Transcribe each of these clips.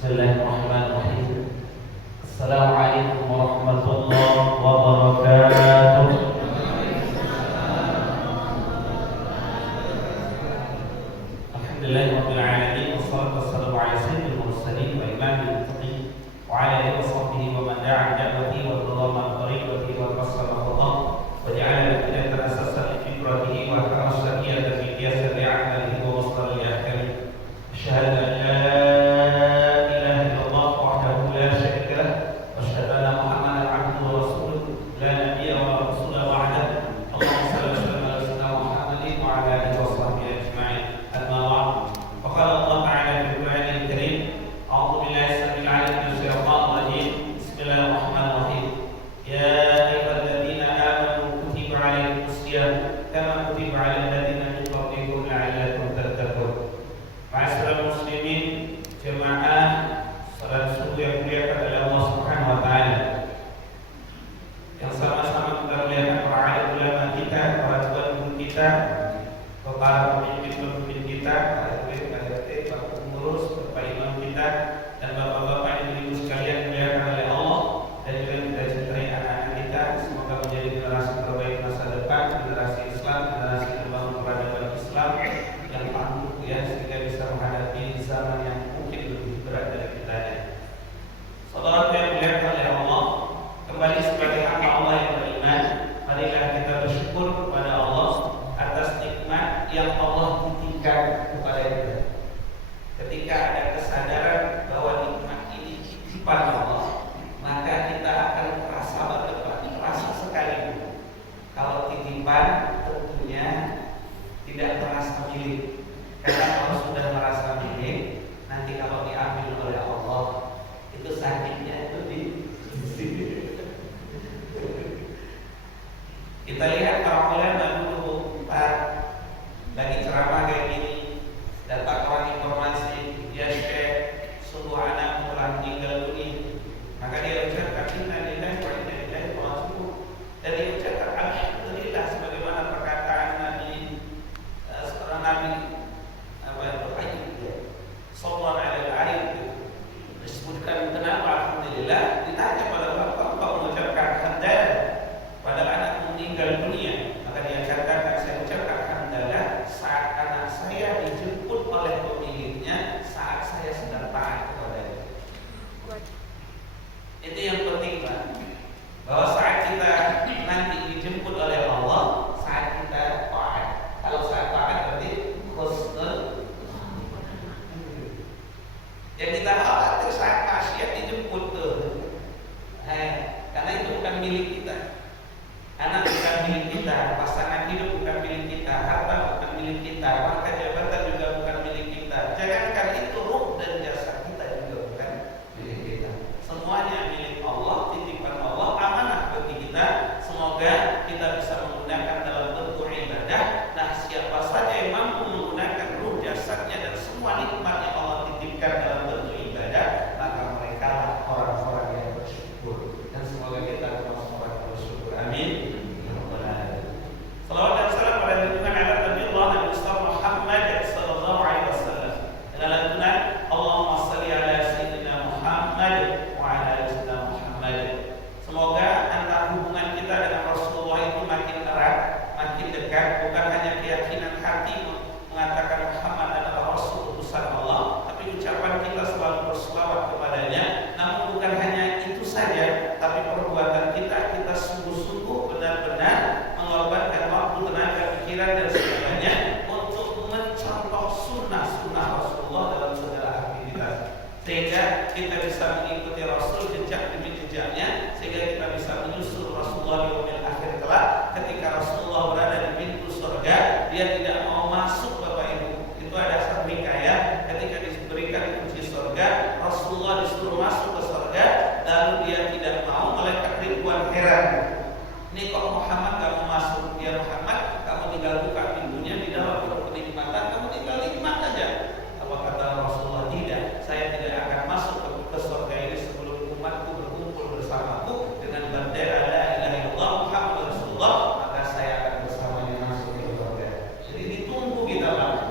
Bismillahirrahmanirrahim. Assalamualaikum warahmatullahi wabarakatuh. Alhamdulillahirabbil alamin wassalatu wassalamu ala sayyidil mursalin wa imamil muttaqin wa ala alihi wa sahbihi wa man da'a bi da'watihi wa tadamma bi tariqatihi wa qassama khata wa ja'ala al-hidayata asasan li fikratihi wa tamassaka bi qiyas bi'amalihi wa masdar li ahkami. Asyhadu an la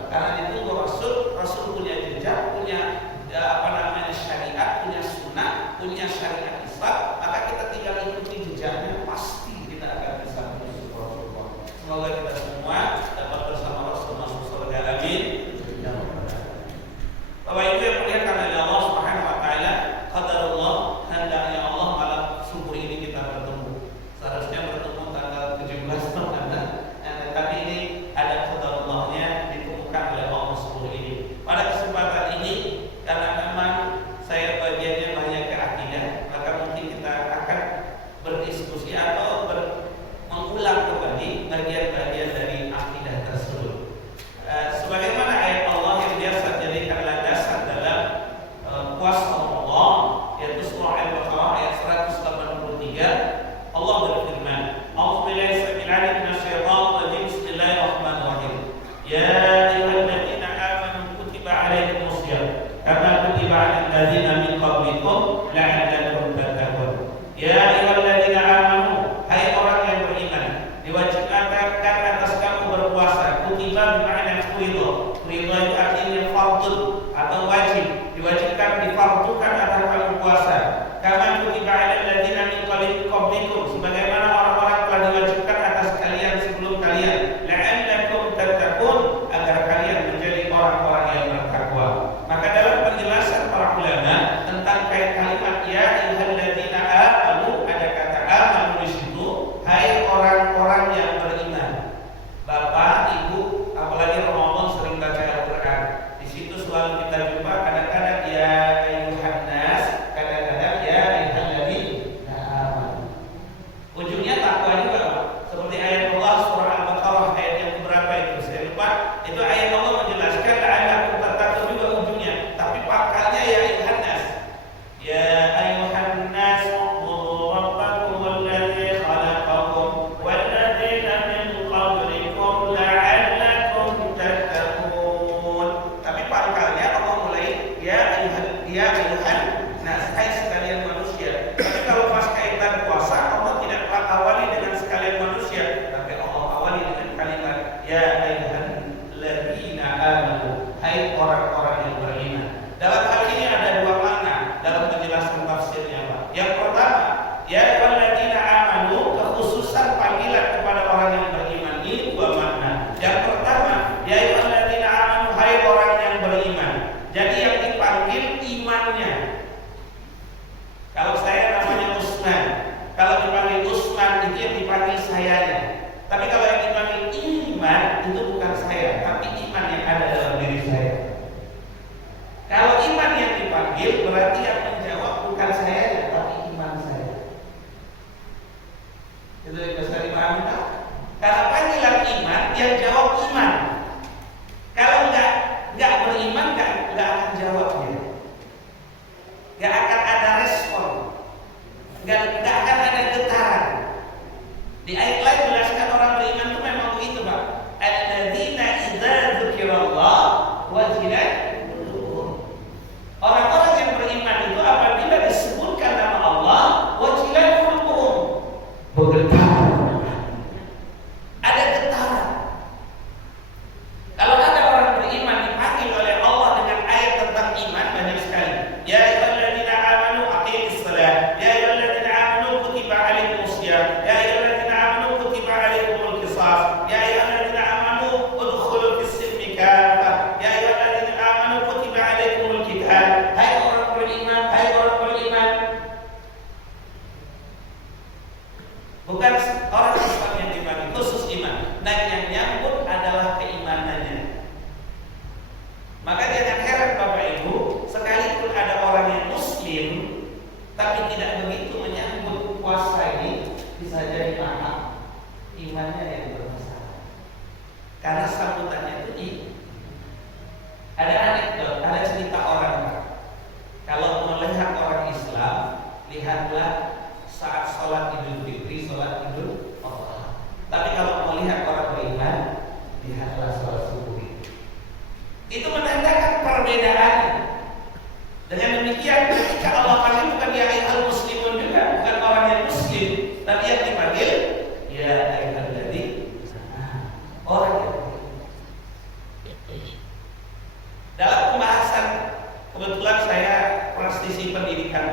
Karena ditunggu Rasul punya jejak, punya apa namanya syariat. punya syariat Islam, maka kita tinggal ikuti jejaknya, pasti kita akan bisa menuju Rasulullah. Semoga kita semua dapat bersama Rasul masuk surga. Amin. Bapak Ibu yang muliakan oleh Allah Subhanahu wa taala, qadarullah, hendaknya Allah malam subuh ini kita bertemu. Seharusnya bertemu tanggal 17 November, tapi ini ada qadarullahnya ditemukan oleh Allah subuh ini. Pada kesempatan ini, karena memang saya bagiannya banyak ke akidah, maka mungkin kita akan berdiskusi atau mengulang kembali bagian-bagian dari akidah tersebut. Sebagaimana ayat Allah yang biasa jadikan landasan dalam puasa Ramadan, yaitu surah Al-Baqarah ayat 183, Allah berfirman, "A'udzubillahi samil 'alim minasyaitonir rajim. Bismillahirrahmanirrahim. Ya ayyuhalladzina amanu kutiba 'alaikumus shiyam kama kutiba 'alal ladzina min qablikum la'allakum tattaqun." Ya ayyuhalladzina amanu, hai orang yang beriman, diwajibkan atas kamu berpuasa. Kutiba bermakna furidho. Furidho itu artinya fardhu atau wajib, diwajibkan, difardukan atas kamu puasa. Kama kutiba 'alal ladzina min qablikum, sebagaimana orang-orang telah diwajibkan atas kalian sebelum kalian. La'allakum tattaqun, agar kalian menjadi orang-orang yang bertakwa. Maka dalam penjelasan para ulama tentang kalimat ya ayyuhalladzina amanu, ada kata amanu di situ, hai orang-orang yang beriman. Bapak, Ibu, apalagi Ramadan sering baca Al-Qur'an. Di situ selalu kita jumpa kadang-kadang ya ayyuhan nas, kadang-kadang ya ayyuhalladzina amanu. Ujungnya takwa juga, Pak. Seperti ayat Allah surah Al-Baqarah ayat yang berapa itu? Saya lupa. Itu ayat Allah menjelaskan la'allakum tattaqun juga ujungnya. Tapi pangkalnya ya ayyuhan nas. Ya ayyuhan nas, u'budu rabbakum alladzi khalaqakum walladzina min qablikum la'allakum tattaqun. Tapi pangkalnya Allah mulai ya ayyuhan nas, hai sekalian manusia. Tapi kalau pas kaitan puasa, Allah tidak awali dengan sekalian manusia, tapi Allah awali dengan kalimat ya ayyuhan ladzina amanu, hai orang-orang yang beriman. Dalam hal ini ada dua makna dalam penjelasan tafsirnya, Pak. Yang pertama, ya ayyuhalladzina amanu, kekhususan panggilan kepada orang yang beriman ini dua makna. Yang pertama, ya ayyuhalladzina amanu, hai orang yang beriman. Jadi yang dipanggil imannya. Kalau saya namanya Usman, kalau dipanggil Usman itu yang dipanggil sayanya. Tapi kalau yang dipanggil iman itu bukan saya, tapi iman yang ada dalam diri saya. Kalau iman yang dipanggil berarti yang menjawab bukan saya, tapi iman saya. Itu yang bisa dipahami, tak? Karena panggilan iman yang jawab iman. Kalau nggak beriman nggak akan jawabnya. Nggak akan ada respon. Nggak akan ada getaran. Di ayat lain jelaskan orang beriman itu memang begitu, Pak. Alladzina idza dzukirallah wajilat qulubuhum. Orang-orang yang beriman itu apabila disebutkan nama Allah, wajilat qulubuhum, bergetar. Ada getaran. Kalau ada orang beriman dipanggil oleh Allah dengan ayat tentang iman banyak sekali. Ya ayyuhalladzina amanu aqimis shalah. Ya ayyuhalladzina amanu kutiba 'alaikumus shiyam. Ya ayyuhalladzina amanu kutiba 'alaikumul qisas. Ya ayyuhalladzina amanu udkhulu fis-silmi kafah. Ya ayyuhalladzina amanu kutiba 'alaikumul qital. Hai orang beriman, hai orang beriman. Bukan orang Islam yang dipanggil, khusus iman. Nah, yang nyambut adalah keimanannya. Maka jangan heran Bapak Ibu, sekalipun ada orang yang Muslim tapi tidak begitu menyambut puasa ini, bisa jadi maaf imannya yang bermasalah. Karena sambutannya itu ada anekdot, ada cerita orang. Kalau melihat orang Islam, lihatlah saat sholat Idul Fitri, sholat Idul Adha. Tapi kalau melihat orang beriman, lihatlah sholat subuh. Itu menandakan perbedaan. Dengan demikian, ketika Allah panggil bukan ya ayyuhal muslimun juga, bukan orang yang muslim, tapi yang dipanggil ya ayyuhalladzina, orang yang dalam pembahasan, kebetulan saya praktisi pendidikan.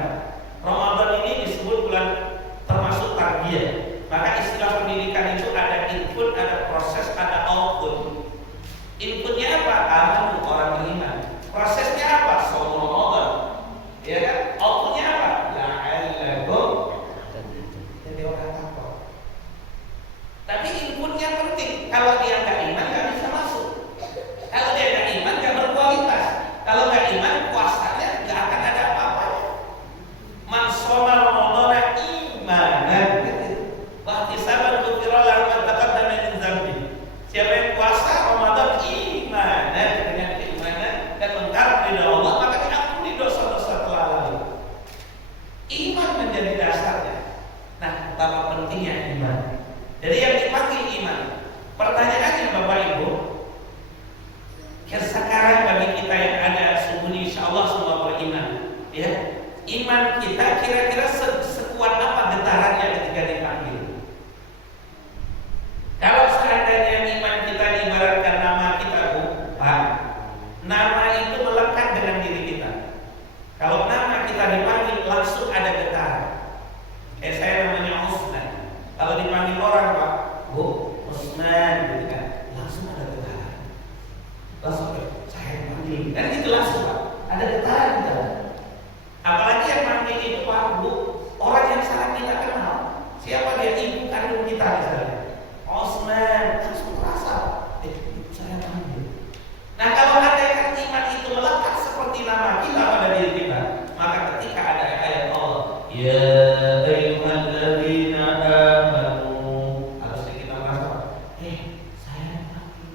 disebut bulan termasuk tarbiyah. Maka istilah pendidikan itu ada input, ada proses, ada output. Inputnya apa? Amal orang beriman. Prosesnya apa? Shaum Ramadan. Ya kan? Outputnya apa? La'allahum jadi orang takwa. Tapi inputnya penting. Kalau dia nggak iman nggak bisa masuk. Kalau dia nggak iman nggak berkualitas. Kalau nggak iman puasanya nggak akan ada apa-apanya. Man shoma Ramadhana imanan wa ihtisaban ghufira lahu ma taqaddama min dzambi. Siapa yang puasa Ramadan imanan dengan keimanan dan mengharap ridha Allah, maka diampuni dosa-dosa telah lalu. Iman menjadi dasarnya. Nah, betapa pentingnya iman. Jadi yang dipanggil iman. Pertanyaannya Bapak Ibu, sekarang bagi kita yang ada sembunyi, insya Allah semua beriman. Ya, iman kita kira-kira sekuat apa getarannya ketika dipanggil? Kalau seandainya iman kita diibaratkan nama kita, Bu, Pak, nama itu melekat dengan diri kita. Kalau nama kita dipanggil langsung ada getaran. Saya namanya Usman. Kalau dipanggil orang, Pak, Bu, Usman, gitu kan, langsung ada getaran. Langsung saya dipanggil, kan gitu langsung, Pak, ada getaran gitu. Apalagi yang manggil itu, Pak, Bu, orang yang sangat kita kenal. Siapa dia? Ibu kandung kita misalnya. Osman, langsung terasa. Saya panggil. Nah, kalau andaikan iman itu melekat seperti nama kita pada diri kita, maka ketika ada ayat Allah, ya ayyuhalladzina amanu, harusnya kita merasa, saya panggil.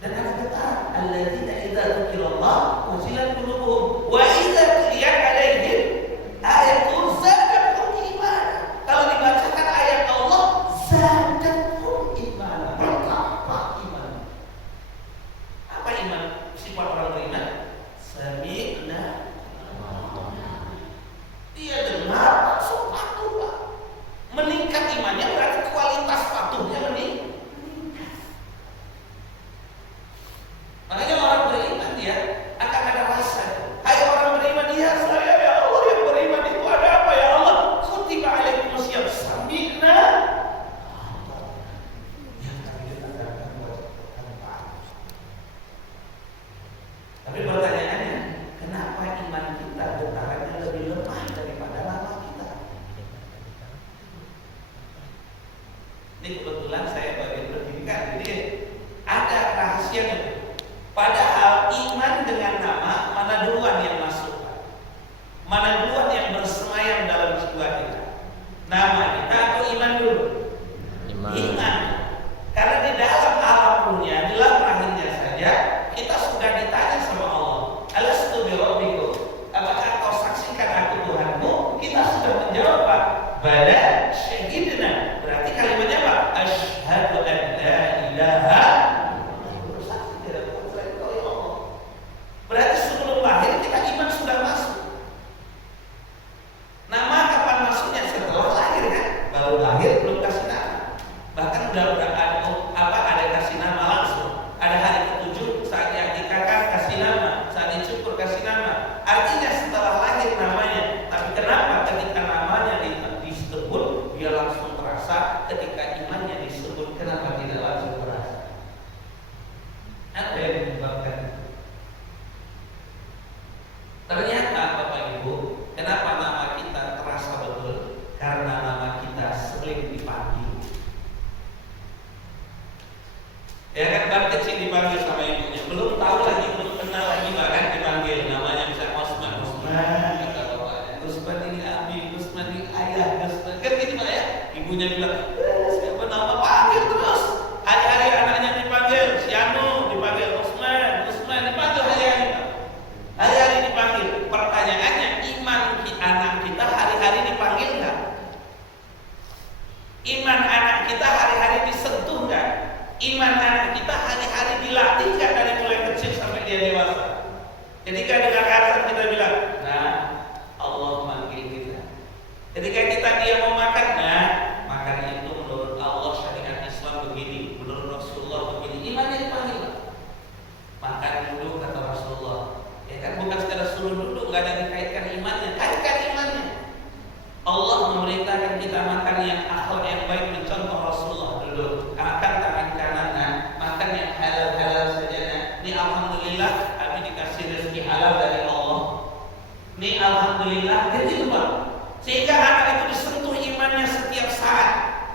Dan ada getaran, alladzina idza dzukirallah wajilat qulubuhum wa idza tuliyat alaihim ayatun zadatuhum imanan. Kalau dibacakan ayat Allah, zadatuhum imanan. Bertambah iman. Apa iman? Sifat orang beriman. Sami'na. Dia dengar langsung patuh, Pak. Meningkat imannya berarti kualitas patuhnya meningkat. Makanya orang beriman dia akan ada rasa. Hai orang beriman, ya saya ya Allah yang beriman itu ada apa ya Allah? Kutiba alaikumusiyam sami'na. Tapi pertanyaannya, kenapa iman kita getarannya lebih lemah daripada nama kita? Ini kebetulan saya bagian pendidikan, jadi ada rahasianya. Padahal iman dengan nama mana duluan yang masuk? Mana duluan yang bersemayam dalam jiwa kita? Nama kita atau iman dulu? Iman. Karena di dalam alam dunia, di dalam rahimnya saja, kita sudah ditanya sama Allah, alastu bi rabbikum, apakah kau saksikan aku Tuhanmu? Kita sudah menjawab, Pak, bala syahidna. Berarti kalimatnya apa? Asyhadu an la ilaha. Berarti sebelum lahir kita iman sudah masuk. Nama kapan masuknya? Setelah lahir kan? Baru lahir belum kasih nama. Bahkan udah ada kasih nama langsung. Ada hari ke-7 saat diakikahkan kasih nama, saat dicukur kasih nama. Artinya setelah lahir namanya. Tapi kenapa ketika namanya disebut dia langsung terasa, ketika imannya disebut kenapa tidak langsung terasa? Apa yang menyebabkan? Ternyata Bapak Ibu, kenapa nama kita terasa betul? Karena nama kita sering dipanggil. Ya kan, baru kecil dipanggil sama ibunya, belum tahu lagi, belum kenal lagi, bahkan dipanggil namanya bisa Osman, Osman, kata bapaknya, Osman ini abi, Osman ini ayah, Osman, kan gitu Pak ya. Ibunya bilang, siapa nama panggil terus. Hari-hari anaknya dipanggil, si Anu dipanggil Osman, Osman dipanggil hari-hari. Hari-hari dipanggil. Pertanyaannya, iman anak kita hari-hari dipanggil nggak? Iman anak kita hari-hari disentuh nggak? Iman anak kita hari-hari dilatih nggak dari mulai kecil sampai dia dewasa? Ketika dengar azan kita bilang, nah Allah manggil kita. Ketika kita dia mau makan, nah makan itu menurut Allah syariat Islam begini, menurut Rasulullah begini. Imannya dipanggil. Makan dulu kata Rasulullah. Ya kan, bukan sekedar suruh duduk, nggak ada dikaitkan imannya. Kaitkan imannya. Ini alhamdulillah, jadi itu Pak. Sehingga anak itu disentuh imannya setiap saat.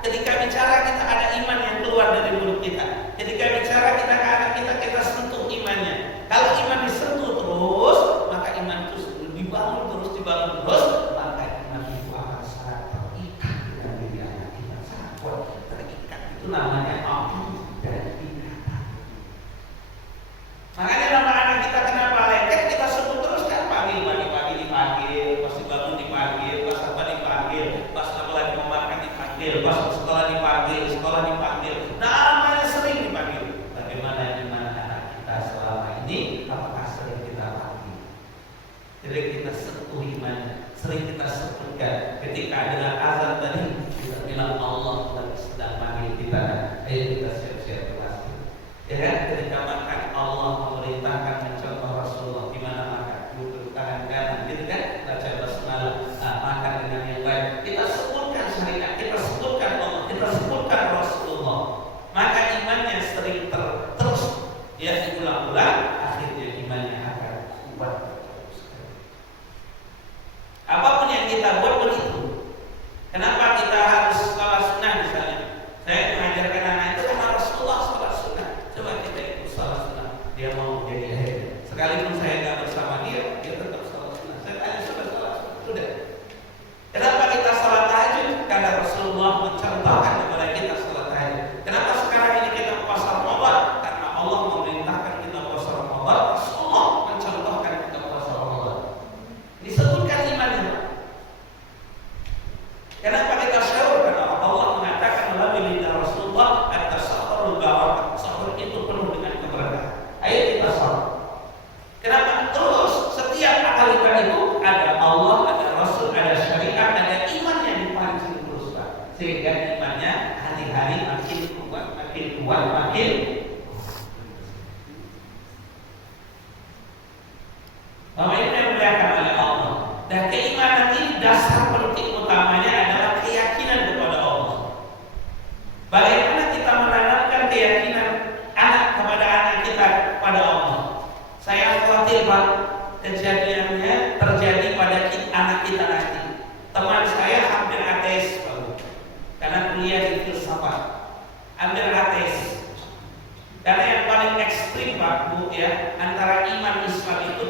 Ketika bicara kita ada iman yang keluar dari mulut kita. Ketika bicara kita ke anak kita, kita sentuh imannya. Kalau iman disentuh terus, maka iman itu dibangun terus, maka iman itu akan sangat terikat dengan diri anak kita, sangat kuat terikat. Itu namanya api dan ingatan. Makanya nama anak kita kenapa lengket, kita sebut terus kan, panggil pagi-pagi dipanggil, pas bangun dipanggil, pas apa dipanggil, pas apa lagi mau makan dipanggil, pas sekolah dipanggil, namanya sering dipanggil. Bagaimana iman anak kita selama ini? Apakah sering kita panggil? Sering kita sentuh imannya, sering kita sebutkan. Ketika dengan azan tadi kita bilang Allah sedang panggil kita, ayo kita siap-siap kelas. Ya kan? Ketika makan Allah memerintahkan mencontoh Rasulullah gimana makan, duduk tangan kanan, gitu kan? Baca basmalah, makan dengan yang baik. Kita sebutkan syariat, kita sebutkan Allah, kita sebutkan Rasulullah. Maka imannya sering terus ya diulang-ulang, akhirnya imannya akan kuat. Apapun yang kita buat begitu. Kenapa kita harus sholat sunnah misalnya? Saya mengajarkan anak itu karena Rasulullah sholat sunnah. Coba kita ikut sholat sunnah. Dia mau jadi akhir. Sekalipun saya nggak bersama dia tetap sholat sunnah. Saya tanya sudah sholat sunnah, sudah. Kenapa kita sholat tahajud? Karena Rasulullah mencontohkan kepada kita sholat tahajud. Kenapa sekarang ini kita puasa Ramadan? Karena Allah memerintahkan kita puasa Ramadan. Rasulullah mencontohkan kita puasa Ramadan. Disebutkan imannya. Kenapa kita sahur? Karena Allah mengatakan melalui lidah Rasulullah at-tasahhurul barakah. Sahur itu penuh dengan keberkahan. Ayo kita sahur. Kenapa? Terus setiap kali itu ada Allah, ada Rasul, ada syariat, ada iman yang dipancing terus Pak. Sehingga imannya hari-hari makin kuat, makin Bapak Ibu yang dimuliakan oleh Allah. Dan keimanan ini dasar penting utamanya adalah keyakinan kepada Allah. Bagaimana kita menanamkan keyakinan anak kepada anak kita kepada Allah? Saya khawatir Pak, kejadiannya terjadi pada anak kita nanti. Teman saya hampir ateis Pak, karena kuliah di filsafat, hampir ateis. Karena yang paling ekstrim Pak Bu ya, antara iman Islam itu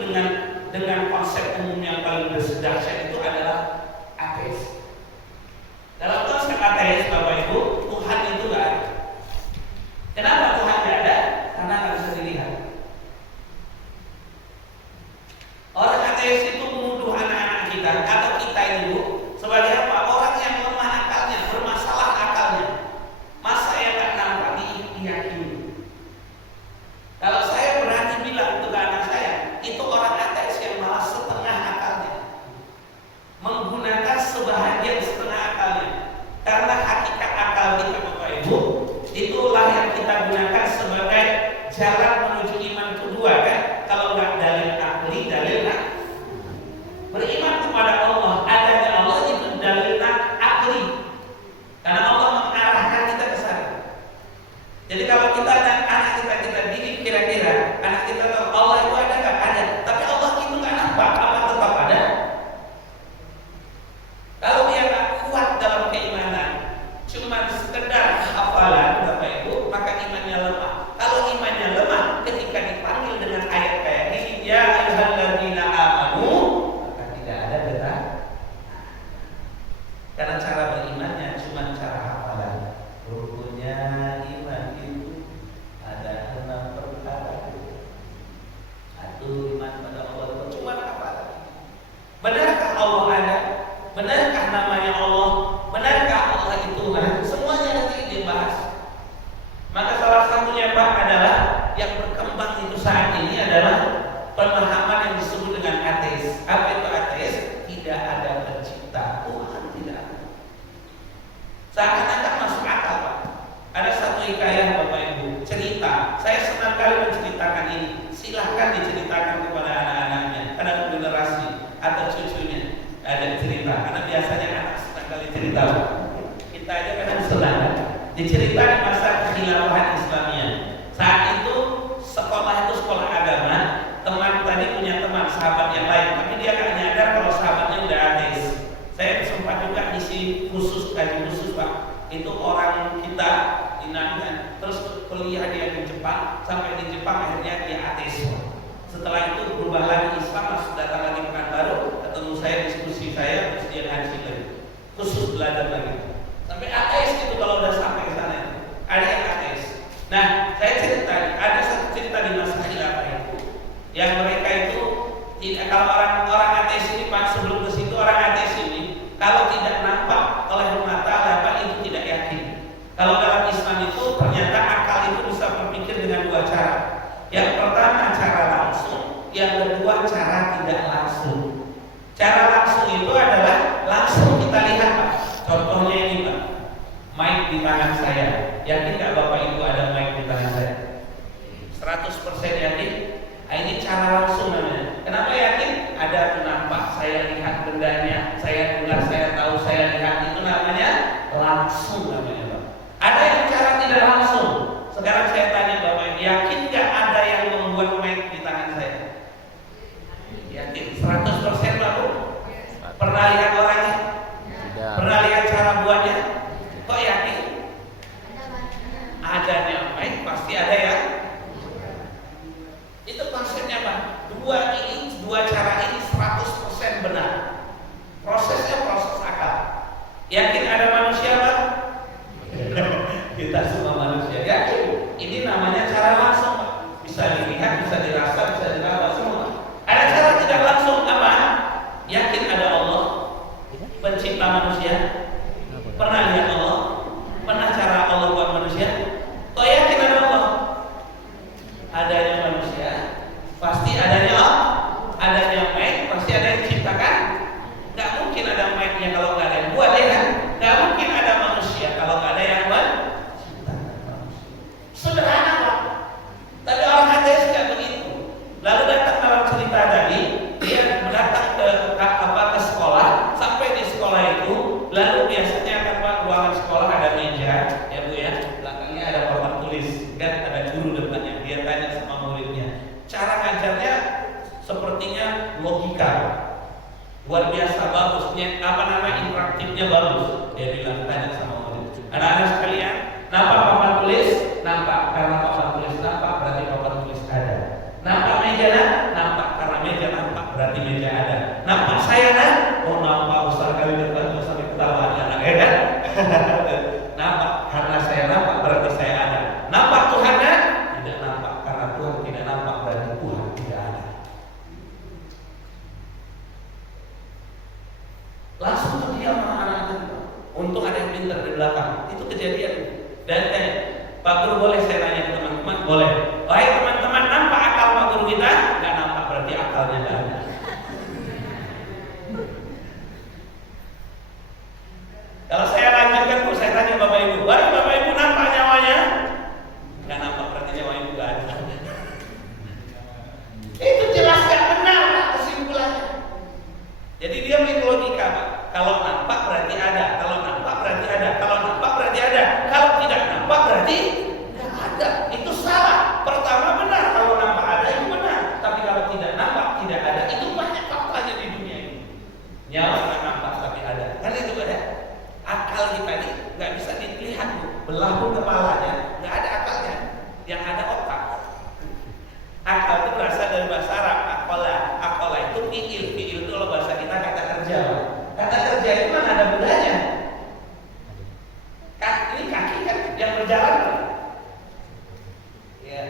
dengan konsep umum yang paling dahsyat itu adalah ateis. Dalam konsep ateis Bapak Ibu, Tuhan itu nggak ada. Kenapa Tuhan nggak ada? Karena nggak bisa dilihat. Orang ateis itu menuduh anak-anak kita atau kita itu sebagai apa? Orang yang lemah akalnya, bermasalah akalnya. Masa yang nggak nampak diyakini? Kalau saya berani bilang untuk anak saya, itu orang ateis yang malah setengah akalnya, menggunakan sebahagian setengah akalnya. Karena hakikat akal kita Bapak Ibu, itulah yang kita gunakan sebagai jalan menuju iman kedua kan. Kalau nggak dalil akli, dalil beriman kepada Allah, adanya Allah itu dalil akli. Karena Allah mengarahkan kita ke sana. Jadi kalau kita anak kita didik kira-kira anak kita tahu Allah itu ada nggak? Ada. Tapi Allah itu nggak nampak, apa tetap ada? Kalau dia nggak kuat dalam keimanan, cuma sekedar hafalan Bapak Ibu, maka imannya lemah. Kalau imannya lemah, ketika dipanggil dengan ayat kayak ini, ya ayyuhalladzina amanu, maka tidak ada getar. Karena cara berimannya cuma cara hafalan. Rukunnya iman itu ada 6 perkara. Satu, iman pada Allah itu cuma hafalan. Benarkah Allah ada? Benarkah namanya Allah? Benarkah Allah itu Tuhan? Semuanya nanti dibahas. Maka salah satunya Pak adalah yang berkembang itu saat ini adalah pemahaman yang disebut dengan ateis. Apa itu ateis? Tidak ada pencipta, Tuhan tidak ada. Seakan-akan masuk akal Pak. Ada satu hikayah Bapak Ibu, cerita. Saya senang kali menceritakan ini. Silahkan diceritakan kepada anak-anaknya, anak generasi atau cucunya. Ada cerita, karena biasanya anak senang kali cerita. Kita aja kadang senang. Dicerita di masa kekhilafan Islamiyah. Saat itu sekolah agama. Teman tadi punya teman sahabat yang lain, tapi dia nggak nyadar juta dinamakan, terus kuliah dia di Jepang, sampai di Jepang akhirnya dia ateis. Setelah itu berubah lagi Islam, masuk datang lagi Pekanbaru, ketemu saya, diskusi saya, terus dia ngaji lagi, khusus belajar lagi. Sampai ateis gitu kalau udah sampai ke sana itu. Ada yang ateis. Nah, saya cerita, ada satu cerita di masa khilafah itu, yang mereka itu tidak, kalau orang ateis ini Pak, sebelum ke situ orang ateis ini kalau tidak nampak oleh mata apa itu tidak yakin. Kalau dalam Islam itu ternyata akal itu bisa berpikir dengan dua cara. Yang pertama cara langsung, yang kedua cara tidak langsung. Cara langsung itu adalah langsung kita lihat Pak. Contohnya ini Pak, mic di tangan saya. Yakin nggak Bapak Ibu ada mic di tangan saya? 100% yakin? Nah, ini cara langsung namanya. Kenapa yakin? Ada nampak, saya lihat bendanya, saya dengar, saya tahu, saya lihat, itu namanya langsung namanya Pak. Ada yang cara tidak langsung. Sekarang saya tanya Bapak, yakin nggak ada yang membuat mic di tangan saya? Yakin? 100% Pak Bu? Pernah lihat orangnya? Tidak. Pernah lihat cara buatnya? Kok yakin? Adanya mic pasti ada ya. Itu konsepnya Pak. Dua cara ini 100% benar. Prosesnya proses akal. Yakin ada manusia Pak? Kita semua manusia yakin. Ini namanya cara langsung Pak. Bisa dilihat, bisa dirasa, bisa diraba semua. Ada cara tidak langsung apa? Yakin ada Allah, pencipta manusia. Pernah lihat Allah? Pernah cara Allah buat manusia? Kok yakin ada Allah? Adanya manusia, pasti adanya Allah. Adanya mic, pasti ada yang ciptakan. Gak mungkin ada mic-nya kalau gak ada yang buat ya kan? Gak mungkin ada manusia kalau gak ada yang buat. Sederhana Pak. Tapi orang ateis gak begitu. Lalu datang dalam cerita tadi, dia datang ke sekolah, sampai di sekolah itu, lalu biasanya kan Pak, ruangan sekolah ada meja, ya Bu ya, belakangnya ada papan tulis, kan ada guru depannya. Dia tanya sama muridnya, cara ngajarnya sepertinya logika, luar biasa bagusnya, interaktifnya bagus. Dia bilang, tanya sama murid, anak-anak sekalian, nampak papan tulis? Nampak, karena papan tulis nampak berarti papan tulis ada. Nampak meja nampak, karena meja nampak berarti meja ada. Nampak saya oh nampak, besar kali depan sampai ketawa anak ya kan? Nampak, karena saya nampak berarti saya ada. Nampak Tuhan tidak nampak, karena Tuhan tidak nampak berarti Tuhan tidak ada. Langsung terdiam anak-anak itu. Untung ada yang pintar di belakang. Itu kejadian. Dan Pak Guru boleh saya tanya ke teman-teman? Boleh. Wahai teman-teman, nampak akal Pak Guru kita? Nggak nampak, berarti akalnya nggak ada. Kalau saya lanjutkan Bu, saya tanya Bapak Ibu, wahai Bapak Ibu, nampak nyawanya? Nggak nampak, berarti nyawa Ibu nggak ada. Itu jelas nggak benar Pak kesimpulannya. Jadi dia mikir logika Pak. Kalau nampak berarti ada, kalau nampak berarti ada, kalau nampak berarti ada, kalau tidak nampak berarti tidak ada. Itu salah. Pertama benar, kalau nampak ada itu benar. Tapi kalau tidak nampak tidak ada, itu banyak faktanya di dunia ini. Nyawa nggak nampak tapi ada. Kan itu ada. Akal kita ini nggak bisa dilihat Bu. Belahun kepalanya nggak ada akalnya. Yang ada otak. Akal itu berasal dari bahasa Arab. Akola itu fiil itu kalau bahasa kita kata kerja. Kata kerja itu mana ada bendanya? Ini kaki kan yang berjalan. Ya.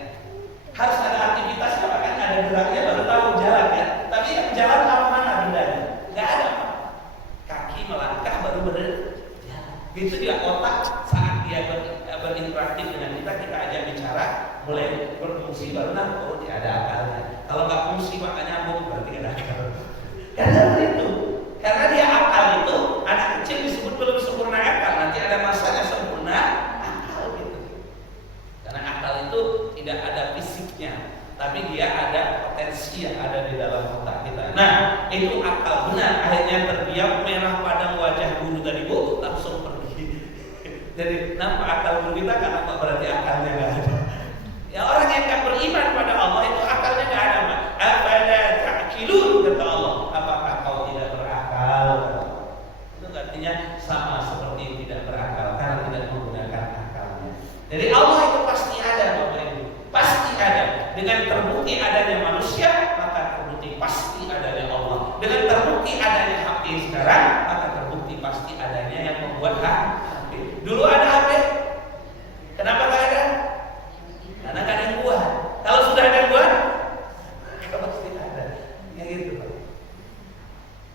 Harus ada aktivitasnya, kan ada geraknya baru tahu jalan kan. Tapi yang jalan tahu mana bendanya? Nggak ada. Kaki melangkah baru berjalan. Gitu juga otak saat dia berinteraksi dengan kita ajak bicara, mulai berfungsi baru oh dia ada akalnya. Kalau nggak fungsi makanya nyambung berarti ada akal. Karena itu, karena dia akal itu anak kecil disebut belum sempurna akal. Nanti ada masanya sempurna akal gitu. Karena akal itu tidak ada fisiknya, tapi dia ada potensi yang ada di dalam otak kita. Nah, itu akal benar. Akhirnya terdiam, merah padam wajah guru tadi Bu, langsung pergi. Jadi nampak akal guru kita kan nampak berarti akalnya nggak ada. Ya orang yang nggak beriman pada Allah itu akalnya nggak ada. Afala ta'qilun kata Allah. Apakah kau tidak berakal? Itu artinya sama seperti tidak berakal karena tidak menggunakan akal.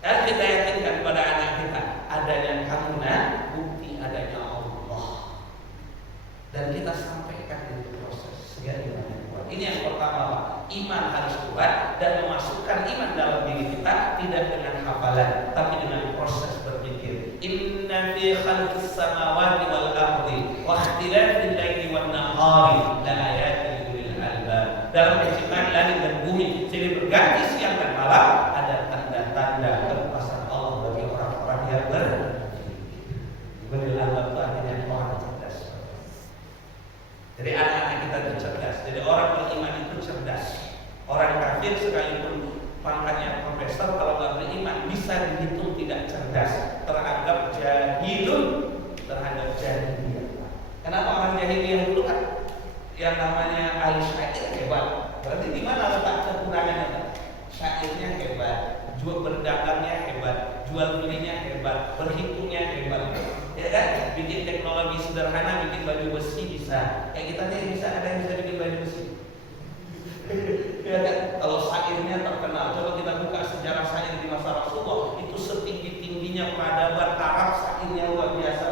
Dan kita yakinkan pada anak kita adanya kamu bukti adanya Allah. Dan kita sampaikan itu proses sehingga iman yang kuat. Ini yang pertama, Pak. Iman harus kuat dan memasukkan iman dalam diri kita tidak dengan hafalan, tapi dengan proses berpikir. Inna fi khalqis samawati wal ardi wa ikhtilafil laili wan nahari la ayatin lil albab. Dalam penciptaan langit dan bumi, jadi berganti siang dan malam, ada tanda-tanda kekuasaan Allah bagi orang-orang yang berpikir. Albab itu artinya orang cerdas. Jadi anak-anak kita itu cerdas. Jadi orang beriman itu cerdas. Orang kafir sekalipun pangkatnya profesor, kalau nggak beriman bisa dihitung tidak cerdas, teranggap jahilun, terhadap jahiliyah. Kenapa orang jahiliyah dulu kan yang namanya ahli syair hebat? Berarti di mana letak kekurangannya? Syairnya hebat, jual berdagangnya hebat, jual belinya hebat, berhitungnya hebat. Ya kan? Bikin teknologi sederhana, bikin baju besi bisa. Kayak kita nih bisa, ada yang bisa bikin baju besi. Ya kan? Kalau syairnya terkenal, coba kita buka sejarah syair di masa Rasulullah, itu setinggi-tingginya peradaban Arab, syairnya luar biasa.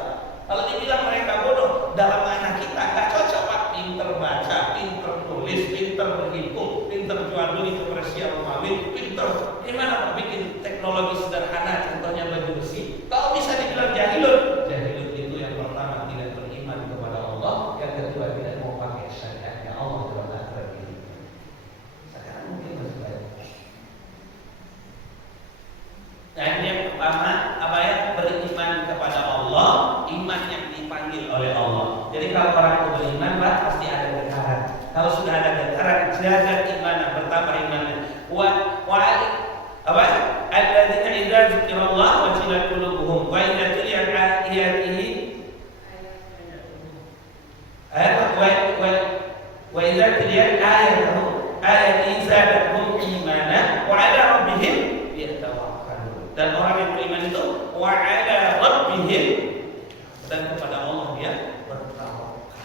Kalau dibilang mereka bodoh, dalam anak kita nggak cocok, Pak. Pinter baca, pinter tulis, pinter berhitung, pinter jual beli komersial Romawi, pinter gimana Pak bikin teknologi sederhana, contohnya baju besi. Kalau bisa dibilang jahilun, jahilun itu yang pertama tidak beriman kepada Allah, yang kedua tidak mau pakai syariatnya Allah dalam akhirat ini. Sekarang mungkin masih banyak. Dan yang pertama, apa ya? Beriman kepada Allah, iman yang dipanggil oleh Allah. Jadi kalau orang itu beriman, Pak, pasti ada getaran. Kalau sudah ada getaran, jaga imannya, bertambah imannya. Alladzina idza dzukirallah wajilat qulubuhum wa idza tuliyat ayatihi wa idza tuliyat ayatihi zadatuhum imana wa ala rabbihim yatawakkalun. Dan orang yang beriman itu wa ala rabbihim, dan kepada Allah dia bertawakal.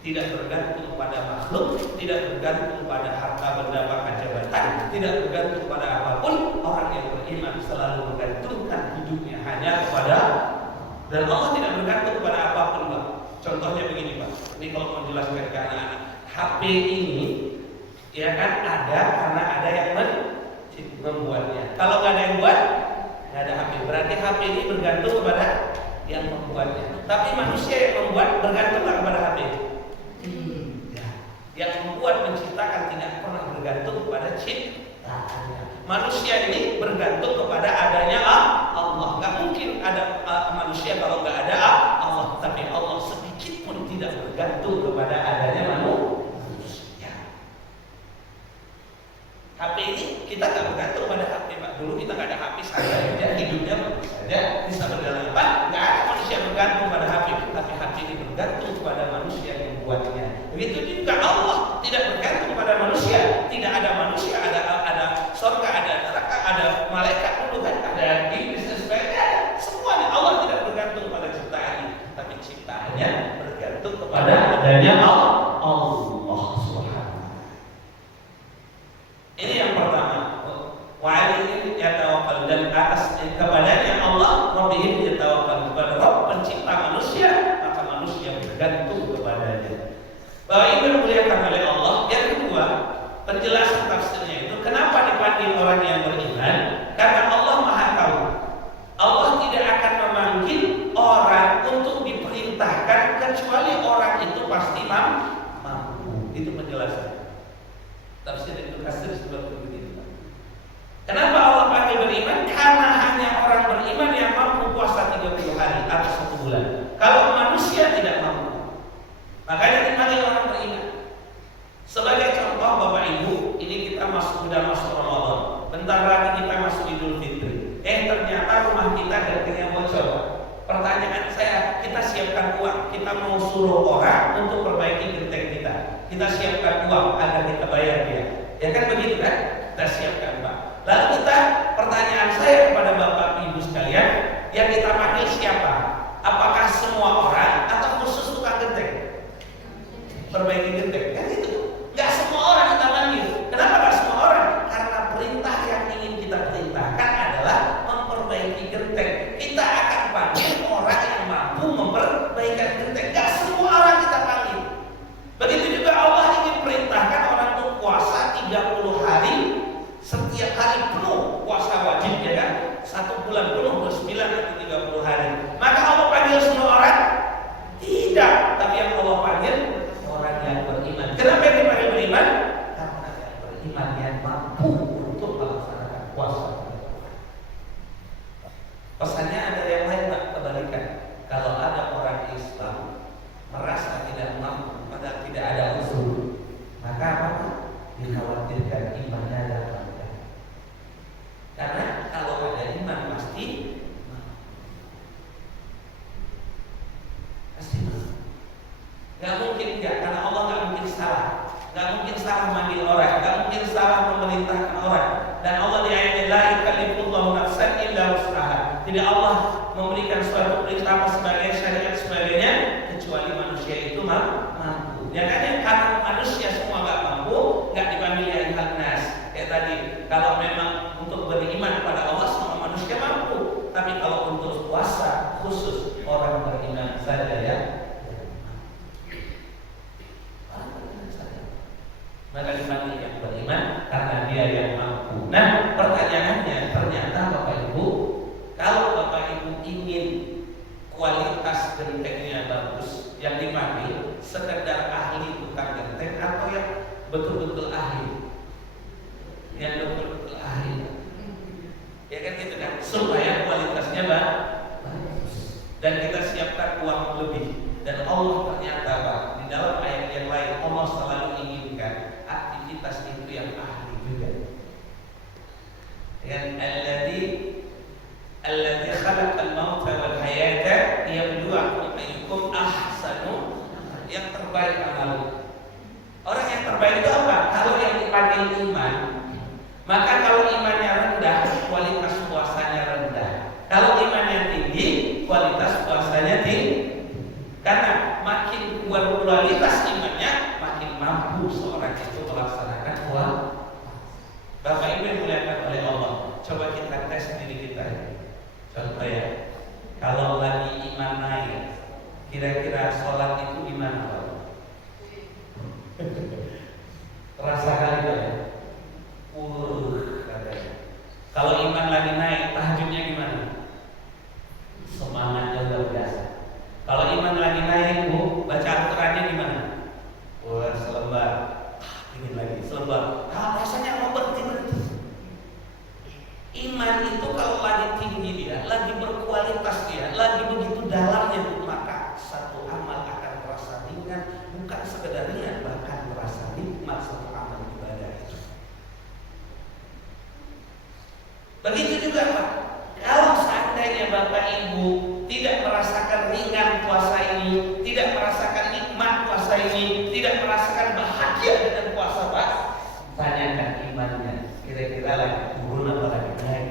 Tidak bergantung pada makhluk, tidak bergantung pada harta benda bahkan jabatan, tidak bergantung pada apapun. Orang yang beriman selalu menggantungkan hidupnya hanya kepada, dan Allah tidak bergantung pada apapun, Pak. Contohnya begini, Pak. Ini kalau mau jelaskan ke anak-anak, HP ini ya kan ada karena ada yang membuatnya. Kalau nggak ada yang buat, nggak ada HP. Berarti HP ini bergantung kepada yang membuatnya. Tapi manusia yang membuat bergantung kepada HP. Tidak. Yang membuat menciptakan tidak pernah bergantung kepada ciptaannya. Manusia ini bergantung kepada adanya Allah. Nggak mungkin ada manusia kalau nggak ada Allah. Tapi Allah sedikit pun tidak bergantung kepada adanya manusia. HP ini kita nggak bergantung pada HP, Pak. Dulu kita nggak ada HP saja, hidupnya saja bisa berjalan. Pak, nggak ada manusia bergantung pada HP, tapi HP ini bergantung kepada manusia yang membuatnya. Begitu juga Allah tidak bergantung pada manusia. Tidak ada manusia, ada surga, ada neraka, ada malaikat dulu kan, ada iblis dan sebagainya. Semuanya Allah tidak bergantung pada ciptaannya, tapi ciptaannya bergantung kepada adanya Allah Subhanahu. Ini yang pertama. Wa alaihi yatawakkal, dan atas kepadanya Allah Rabbihim yatawakkal, kepada Rabb pencipta manusia, maka manusia bergantung kepadanya. Bahwa ini dimuliakan oleh Allah. Yang kedua, penjelasan tafsirnya itu kenapa dipanggil orang yang beriman? Karena Allah Maha tahu. Allah tidak akan memanggil orang untuk diperintahkan kecuali orang itu pasti mampu. Itu penjelasan tafsir Ibnu Katsir seperti itu. Kenapa Allah panggil beriman? Karena hanya orang beriman yang mampu puasa 30 hari atau 1 bulan. Kalau manusia tidak mampu, makanya dipanggil orang beriman. Sebagai contoh Bapak Ibu, ini kita sudah masuk Ramadan. Bentar lagi kita masuk Idul Fitri. Ternyata rumah kita gentengnya bocor. Pertanyaan saya, kita siapkan uang, kita mau suruh orang untuk perbaiki genteng kita. Kita siapkan uang agar kita bayar dia. Ya kan begitu kan? Kita siapkan, Pak. Lalu kita, pertanyaan saya kepada Bapak Ibu sekalian, yang kita panggil siapa? Apakah semua orang atau khusus tukang genteng? Perbaiki genteng, kan itu. Gak semua orang kita panggil. Kenapa gak semua orang? Karena perintah yang ingin kita perintahkan adalah gentengnya bagus, yang dipanggil sekedar ahli tukang genteng atau yang betul-betul ahli? Yang betul-betul ahli. Ya kan gitu kan, supaya kualitasnya bagus dan kita siapkan uang lebih. Dan Allah ternyata Pak, di dalam ayat yang lain Allah selalu inginkan aktivitas itu yang ahli juga. Dan alladzi khalaqal mauta wal hayata liyabluwakum ayyukum ahsanu, yang terbaik amal. Orang yang terbaik itu apa? Kalau yang dipanggil iman, maka kalau imannya rendah, kualitas puasanya rendah. Kalau imannya tinggi, kualitas puasanya tinggi. Karena makin kualitas imannya, makin mampu seorang itu melaksanakan puasa. Bapak Ibu yang dimuliakan oleh Allah, coba kita tes diri kita. Contoh ya, kalau lagi iman naik, kira-kira sholat itu gimana Pak? Terasa kali ya? Katanya. Kalau iman lagi naik, tahajudnya gimana? Semangatnya luar biasa. Kalau iman lagi naik, Bu, baca Al-Qurannya gimana? Wah, selembar. Ingin lagi, selembar. Rasanya mau berhenti. Iman itu kalau lagi tinggi dia, lagi berkualitas dia, lagi begitu dalamnya, maka satu amal akan terasa ringan, bukan sekedar ringan, bahkan terasa nikmat satu amal ibadah itu. Begitu juga Pak, kalau seandainya Bapak Ibu tidak merasakan ringan puasa ini, tidak merasakan nikmat puasa ini, tidak merasakan bahagia dengan puasa Pak, tanyakan imannya, kira-kira lagi turun apa lagi naik,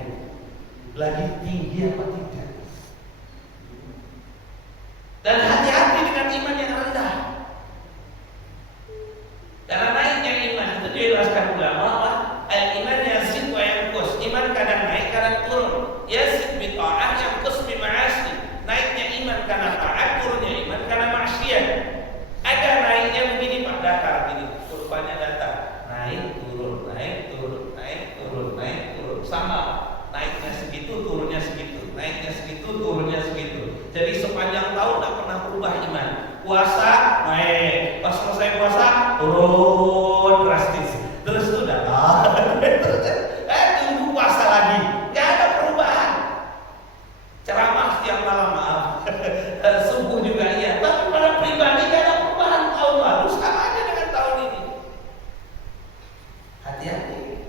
lagi tinggi apa tidak. Dan hati-hati dengan iman yang rendah, karena naiknya iman itu dijelaskan ulama, al-iman yazid wa yanqus. Iman kadang naik, kadang turun. Yazid bi ta'ah, yanqus bi ma'asi. Naiknya iman karena taat, turunnya iman karena maksiat. Ada naiknya begini Pak, datar begini, kurvanya datar, naik turun, naik turun, naik turun, naik turun, sama. Naiknya segitu, turunnya segitu, naiknya segitu, turunnya segitu. Jadi sepanjang tahun tidak pernah berubah iman. Puasa naik, pas selesai puasa turun drastis. Terus sudah tunggu puasa lagi, nggak ada perubahan. Ceramah setiap malam, maaf. Subuh juga iya, tapi pada pribadi nggak ada perubahan. Tahun lalu sama aja dengan tahun ini. Hati-hati.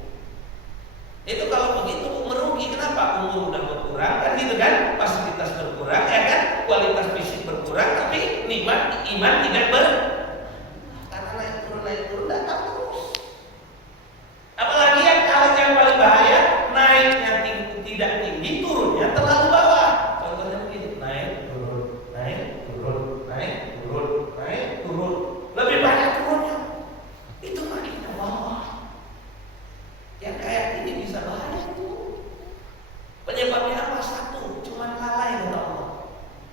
Itu kalau begitu merugi. Kenapa? Umur udah berkurang kan gitu kan, fasilitas berkurang ya kan, kualitas fisik berkurang, tapi nikmat iman tidak karena naik turun datang terus. Apalagi yang paling bahaya, naiknya tidak tinggi, turunnya terlalu bawah. Contohnya begini, naik turun, naik turun, naik turun, naik turun, lebih banyak turunnya. Itu makin ke bawah. Yang kayak ini bisa bahaya itu. Penyebabnya apa? Satu, cuma lalai kata Allah.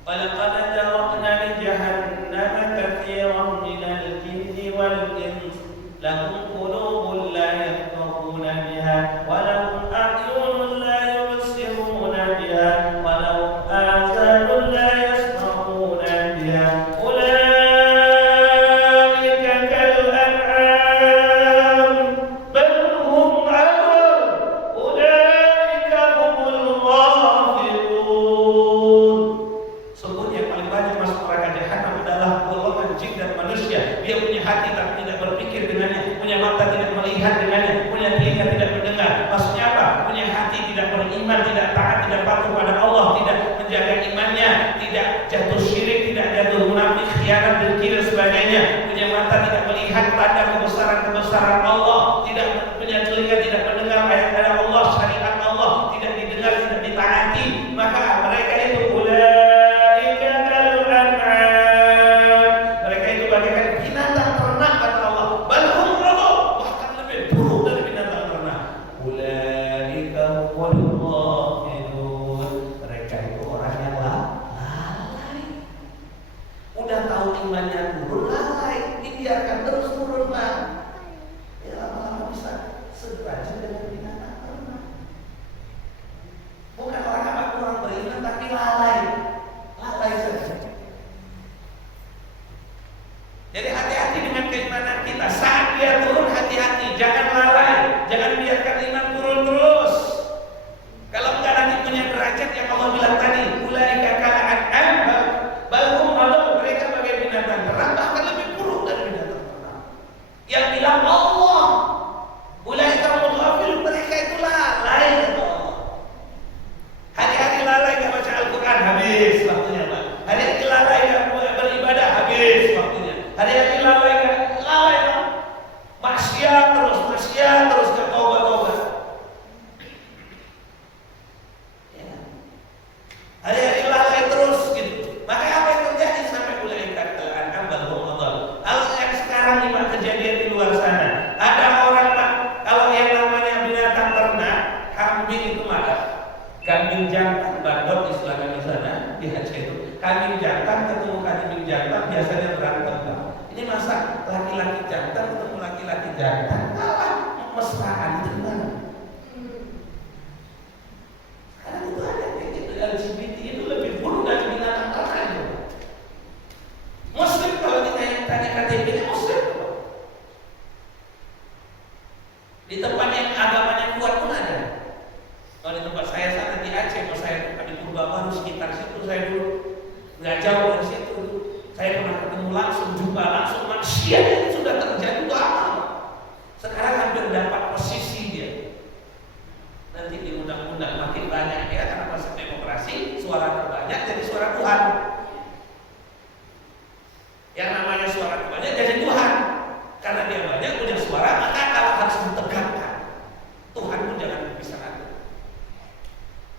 Walaqad zara'na li jahannama katsiran minal jinni wal ins lahum qulubun la yafqahuna biha wa lahum a'yunun la yubsiruna biha wa lahum azanun la yasma'una biha ulaika kal an'am bal hum adall ulaika humul ghafilun. Sungguh yang paling banyak masuk neraka jahanam adalah golongan jin dan manusia. Dia punya hati tapi tidak berpikir dengannya, punya mata tidak melihat dengannya, punya telinga tidak mendengar. Maksudnya apa? Punya hati tidak beriman, tidak taat, tidak patuh pada Allah, tidak menjaga imannya, tidak jatuh syirik, tidak jatuh munafik, khianat, dengki dan sebagainya. Punya mata tidak melihat tanda kebesaran Allah, tidak punya telinga tidak mendengar ayat-ayat Allah, syariat Allah, tidak didengar, tidak ditaati. Maka mereka itu ulaika kal an'am. Mereka itu bagaikan binatang ternak kata Allah. Balhum adall, bahkan lebih buruk dari binatang ternak. Ulaika humul ghafilun. itu mana? Kambing jantan, bandot istilahnya di sana di Aceh itu. Kambing jantan ketemu kambing jantan biasanya berantem Pak. Ini masa laki-laki jantan ketemu laki-laki jantan kalah mesraan itu gimana? Sekarang itu ada kayak gitu LGBT itu lebih buruk dari binatang ternak itu. Muslim kalau ditanya KTP-nya Muslim Pak. Di tempat yang agamanya kuat pun ada. Kalau di tempat saya sana di Aceh, pas saya di Purbabaru sekitar situ saya dulu nggak jauh dari situ. Saya pernah ketemu langsung, jumpa langsung manusia yang sudah terjadi lama. Sekarang hampir dapat posisi dia. Nanti di undang-undang makin banyak ya karena proses demokrasi, suara terbanyak jadi suara Tuhan. Yang namanya suara terbanyak jadi Tuhan. Karena dia banyak punya suara, maka kalau harus ditegakkan. Tuhan pun jangan bisa ada.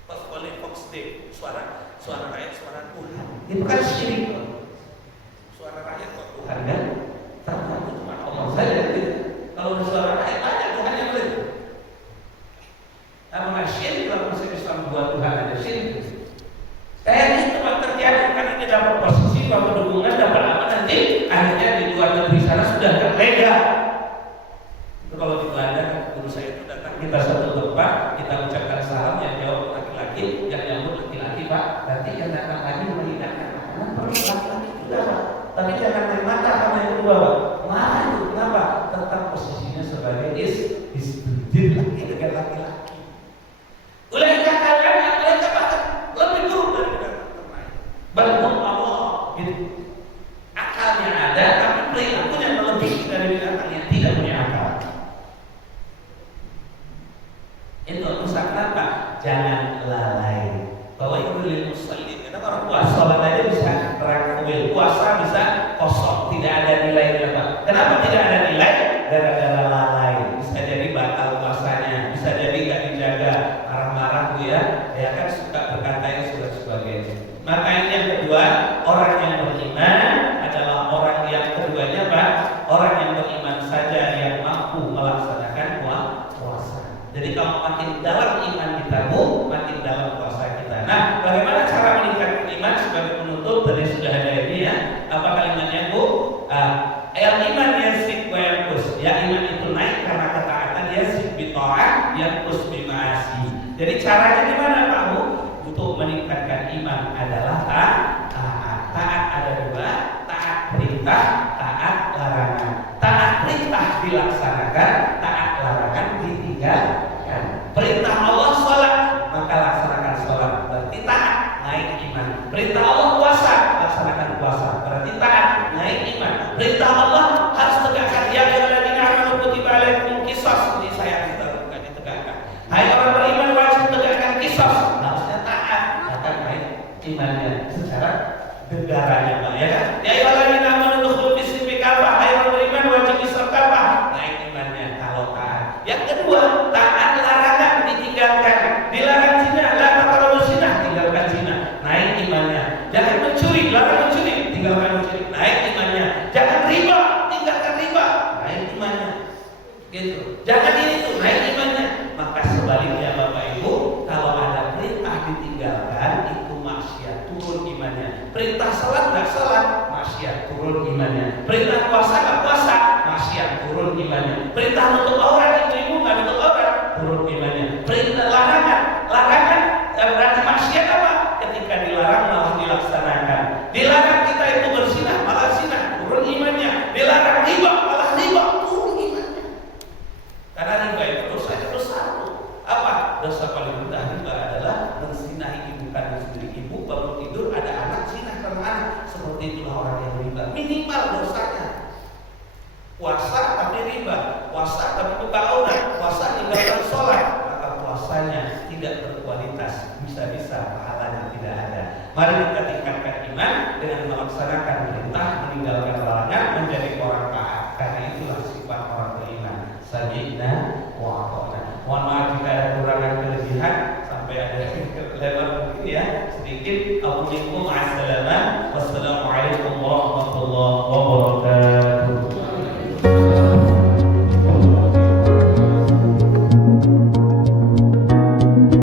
Pas oleh Fox Day, suara rakyat, suara Tuhan. Itu kan syirik. Suara rakyat kok Tuhan kan? Tergantung cuma Allah saja. Kalau suara rakyat banyak Tuhan yang boleh. Nama syirik kalau masih Islam buat Tuhan ada syirik. Kayaknya itu yang terjadi karena dia dapat posisi, dapat dukungan, dapat apa nanti akhirnya di luar negeri sana sudah legal. Itu kalau di Belanda guru saya itu datang kita satu tempat, kita ucapkan salam yang jawab laki-laki, yang nyambut laki-laki Pak. Nanti yang datang lagi mengingatkan anak perlu laki-laki juga Pak. Tapi jangan main mata sama yang kedua Pak. Marah itu kenapa? Tetap posisinya sebagai istri laki dengan laki-laki. Bolehkah kalian yang mereka bahkan lebih buruk dari binatang lain? Bantu Allah gitu. Akalnya ada, tapi perilakunya melebihi dari binatang yang tidak punya akal. Itu rusak kenapa? Jangan lalai. Bahwa itu lil muslimin. Karena orang puasa sholat aja bisa terakui, puasa bisa kosong, tidak ada nilainya Pak. Kenapa tidak ada nilai? Gara-gara lalai. Bisa jadi batal puasanya, bisa jadi nggak dijaga, marah-marah Bu ya kan suka berkata yang sebagainya. Maka ini yang kedua, orang yang beriman adalah orang yang keduanya Pak, orang yang beriman saja yang mampu melaksanakan puasa. Jadi kalau makin dalam iman kita Bu, makin dalam puasa kita. Nah, bagaimana cara meningkatkan iman sebagai penutup? Tadi sudah ada ini ya. Apa kalimatnya Bu? Iman yazid wa yanqus. Ya iman itu naik karena ketaatan, yazid bi ta'at, yanqus bi ma'asi. Jadi caranya gimana Pak Bu? Untuk meningkatkan iman adalah taat. Taat ada dua, taat perintah, taat larangan. Taat perintah dilaksanakan, taat larangan ditinggalkan. Perintah Allah sholat, maka laksanakan sholat, berarti taat, naik iman. Perintah Allah puasa, laksanakan puasa, berarti taat, naik iman. Perintah Allah harus tegakkan, ya ayyuhalladzina amanu kutiba alaikumul qisas, ini saya kita bukan ditegakkan. Hai orang beriman wajib tegakkan qisas, harusnya taat, akan naik imannya secara negaranya Pak ya kan? Ya ayyuhalladzina amanu dukhulu fis silmi kafah, hai orang beriman wajib Islam kafah, naik imannya kalau taat. Yang kedua, taat larangan ditinggalkan. Dilarang zina, la taqrabuz zina, tinggalkan zina, naik imannya. Jangan mencuri, larang mencuri, tinggalkan mencuri, naik imannya. Jangan riba, tinggalkan riba, naik imannya. Gitu. Jangan ini tuh, naik imannya. Maka sebaliknya Bapak Ibu, kalau ada perintah ditinggalkan itu maksiat, turun imannya. Perintah salat nggak salat, maksiat, turun imannya. Perintah puasa nggak puasa, maksiat, turun imannya. Perintah nutup aurat ibu nggak nutup aurat, turun imannya. Perintah larangan berarti maksiat apa? Ketika dilarang malah dilaksanakan. Dilarang kita itu berzinah malah zina, turun imannya. Dilarang riba malah riba, turun imannya. Karena riba itu dosa besar. Apa? Dosa paling rendah riba adalah menzinahi ibu kandung sendiri. Ibu bangun tidur ada anak, zina sama anak. Seperti itulah orang yang riba. Minimal dosanya. Puasa tapi riba, puasa tapi buka aurat, puasa tinggalkan sholat, maka puasanya tidak berkualitas, bisa-bisa pahalanya tidak ada. Mari kita tingkatkan iman dengan melaksanakan perintah, meninggalkan larangan, menjadi orang taat. Karena itulah sifat orang beriman. Sami'na wa ata'na. Mohon maaf jika ada kurangan kelebihan, sampai ada lewat mungkin ya sedikit. Assalamualaikum warahmatullahi wabarakatuh.